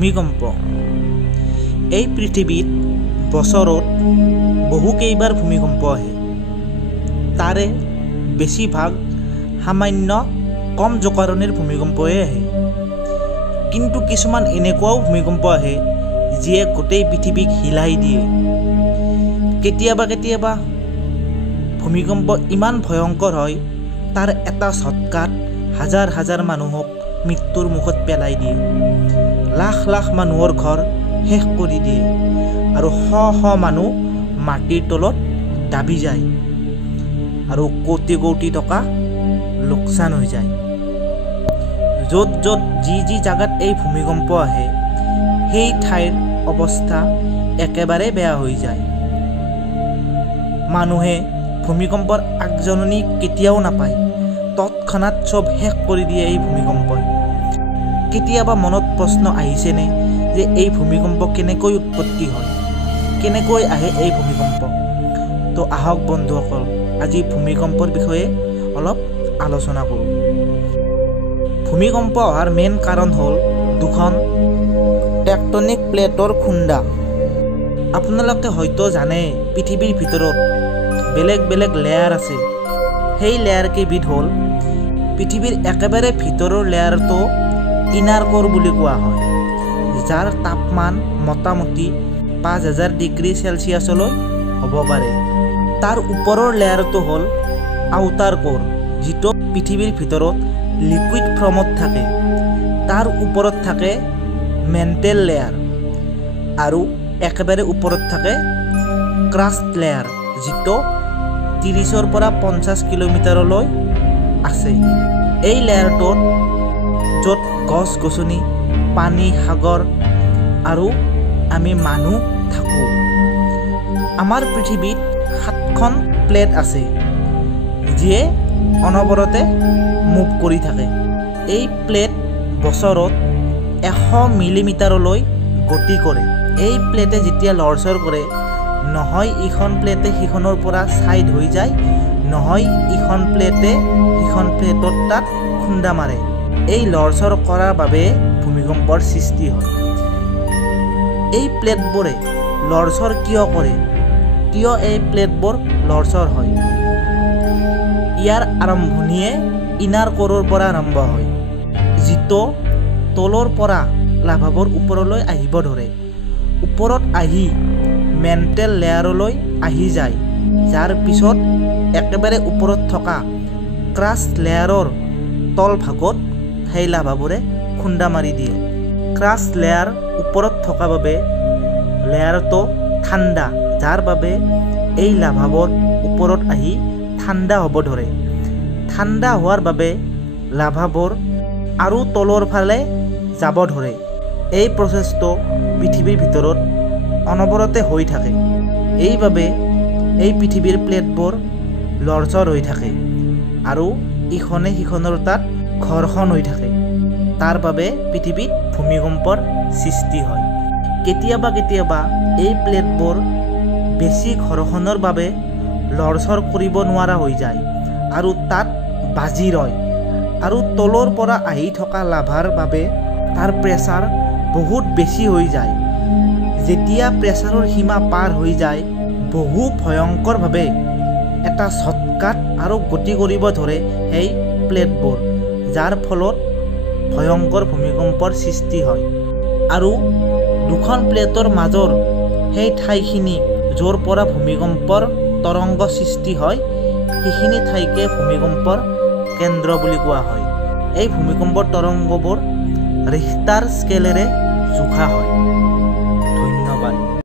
ভূমিকম্প। এই পৃথিৱীত বছৰত বহুকেইবাৰ ভূমিকম্প আহে। তাৰে বেছিভাগ সামান্য কম জোকাৰণিৰ ভূমিকম্পই আহে। কিন্তু কিছুমান এনেকুৱাও ভূমিকম্প আহে যিয়ে গোটেই পৃথিৱীক হিলাই দিয়ে। কেতিয়াবা ভূমিকম্প ইমান ভয়ংকৰ হয়, তাৰ এটা ঝটকাত হাজাৰ হাজাৰ মানুহক মৃত্যুৰ মুখত পেলাই দিয়ে, লাখ লাখ মানুহৰ ঘৰ শেষ কৰি দিয়ে আৰু শ শ মানুহ মাটিৰ তলত দাবি যায় আৰু কোটি কোটি টকা লোকচান হৈ যায়। য'ত য'ত যি জাগাত এই ভূমিকম্প আহে সেই ঠাইৰ অৱস্থা একেবাৰে বেয়া হৈ যায়। মানুহে ভূমিকম্পৰ আগজাননী কেতিয়াও নাপায়, তৎক্ষণাত চব শেষ কৰি দিয়ে এই ভূমিকম্পই। কেতিয়াবা মনত প্ৰশ্ন আহিছেনে যে এই ভূমিকম্প কেনেকৈ উৎপত্তি হয়, কেনেকৈ আহে এই ভূমিকম্প? তো আহক বন্ধুসকল, আজি ভূমিকম্পৰ বিষয়ে অলপ আলোচনা কৰোঁ। ভূমিকম্প অহাৰ মেইন কাৰণ হ'ল দুখন টেকটনিক প্লেটৰ খুন্দা। আপোনালোকে হয়তো জানে পৃথিৱীৰ ভিতৰত বেলেগ বেলেগ লেয়াৰ আছে। সেই লেয়াৰ কেইবিধ হ'ল, পৃথিৱীৰ একেবাৰে ভিতৰৰ লেয়াৰটো ইনাৰ ক'ৰ বুলি কোৱা হয়, যাৰ তাপমান মোটামুটি 5000 ডিগ্ৰী চেলচিয়াছলৈ হ'ব পাৰে। তাৰ ওপৰৰ লেয়াৰটো হ'ল আউটাৰ ক'ৰ, যিটো পৃথিৱীৰ ভিতৰত লিকুইড ফৰ্মত থাকে। তাৰ ওপৰত থাকে মেণ্টেল লেয়াৰ আৰু একেবাৰে ওপৰত থাকে ক্ৰাষ্ট লেয়াৰ, যিটো 30 পৰা 50 কিলোমিটাৰলৈ আছে। এই লেয়াৰটোত য'ত গছ গছনি, পানী, সাগৰ আৰু আমি মানুহ থাকোঁ। আমাৰ পৃথিৱীত 7খন প্লেট আছে যিয়ে অনবৰতে মুভ কৰি থাকে। এই প্লেট বছৰত 100 মিলিমিটাৰলৈ গতি কৰে। এই প্লেটে যেতিয়া লৰচৰ কৰে, নহয় ইখন প্লেটে সিখনৰ পৰা ছাইড হৈ যায়, নহয় ইখন প্লেটে সিখন প্লেটৰ তাত খুন্দা মাৰে। এই লৰচৰ কৰাৰ বাবে ভূমিকম্পৰ সৃষ্টি হয়। এই প্লেটবোৰে লৰচৰ কিয় কৰে, কিয় এই প্লেটবোৰ লৰচৰ হয়? ইয়াৰ আৰম্ভণিয়ে ইনাৰ ক'ৰৰ পৰা আৰম্ভ হয়, যিটো তলৰ পৰা লাভাবোৰ ওপৰলৈ আহিব ধৰে। ওপৰত আহি মেণ্টেল লেয়াৰলৈ আহি যায়, যাৰ পিছত একেবাৰে ওপৰত থকা ক্ৰাষ্ট লেয়াৰৰ তল ভাগত সেই লাভাবোৰে খুন্দা মাৰি দিয়ে। ক্ৰাষ্ট লেয়াৰ ওপৰত থকা বাবে লেয়াৰটো ঠাণ্ডা, যাৰ বাবে এই লাভাবোৰ ওপৰত আহি ঠাণ্ডা হ'ব ধৰে। ঠাণ্ডা হোৱাৰ বাবে লাভাবোৰ আৰু তলৰ ফালে যাব ধৰে। এই প্ৰচেছটো পৃথিৱীৰ ভিতৰত অনবৰতে হৈ থাকে। এইবাবে এই পৃথিৱীৰ প্লেটবোৰ লৰচৰ হৈ থাকে আৰু ইখনে সিখনৰ তাত ঘৰ্ষণ হৈ থাকে। তাৰ বাবে পৃথিৱীত ভূমিকম্পৰ সৃষ্টি হয়। কেতিয়াবা এই প্লেটবোৰ বেছি ঘৰ্ষণৰ বাবে লৰচৰ কৰিব নোৱাৰা হৈ যায় আৰু তাত বাজি ৰয়, আৰু তলৰ পৰা আহি থকা লাভাৰ বাবে তাৰ প্ৰেছাৰ বহুত বেছি হৈ যায়। যেতিয়া প্ৰেছাৰৰ সীমা পাৰ হৈ যায়, বহু ভয়ংকৰভাৱে এটা ঝটকাত আৰু গতি কৰিব ধৰে সেই প্লেটবোৰ, যাৰ ফলত ভয়ংকৰ ভূমিকম্পৰ সৃষ্টি হয়। আৰু দুখন প্লেটৰ মাজৰ সেই ঠাইখিনি য'ৰ পৰা ভূমিকম্পৰ তৰংগ সৃষ্টি হয়, সেইখিনি ঠাইকে ভূমিকম্পৰ কেন্দ্ৰ বুলি কোৱা হয়। এই ভূমিকম্পৰ তৰংগবোৰ ৰিখটাৰ স্কেলেৰে জোখা হয়।